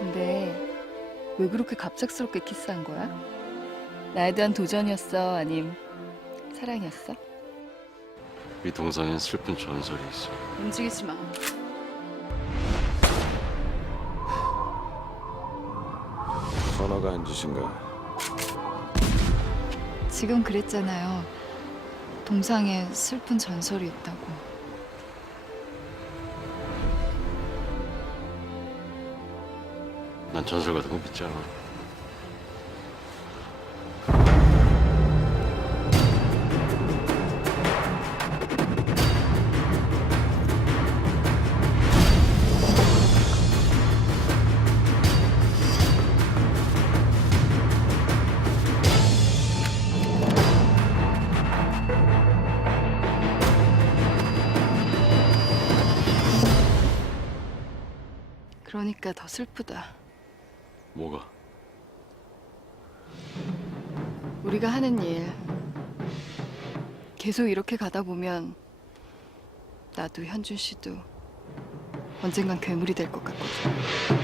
근데 왜 그렇게 갑작스럽게 키스한 거야? 나에 대한 도전이었어? 아님 사랑이었어? 이 동상엔 슬픈 전설이 있어. 움직이지 마. 선화가 한 짓인가? 지금 그랬잖아요. 동상에 슬픈 전설이 있다고. 난 전설 같은 거 믿지 않아. 그러니까 더 슬프다. 뭐가? 우리가 하는 일 계속 이렇게 가다 보면 나도 현준 씨도 언젠간 괴물이 될 것 같거든.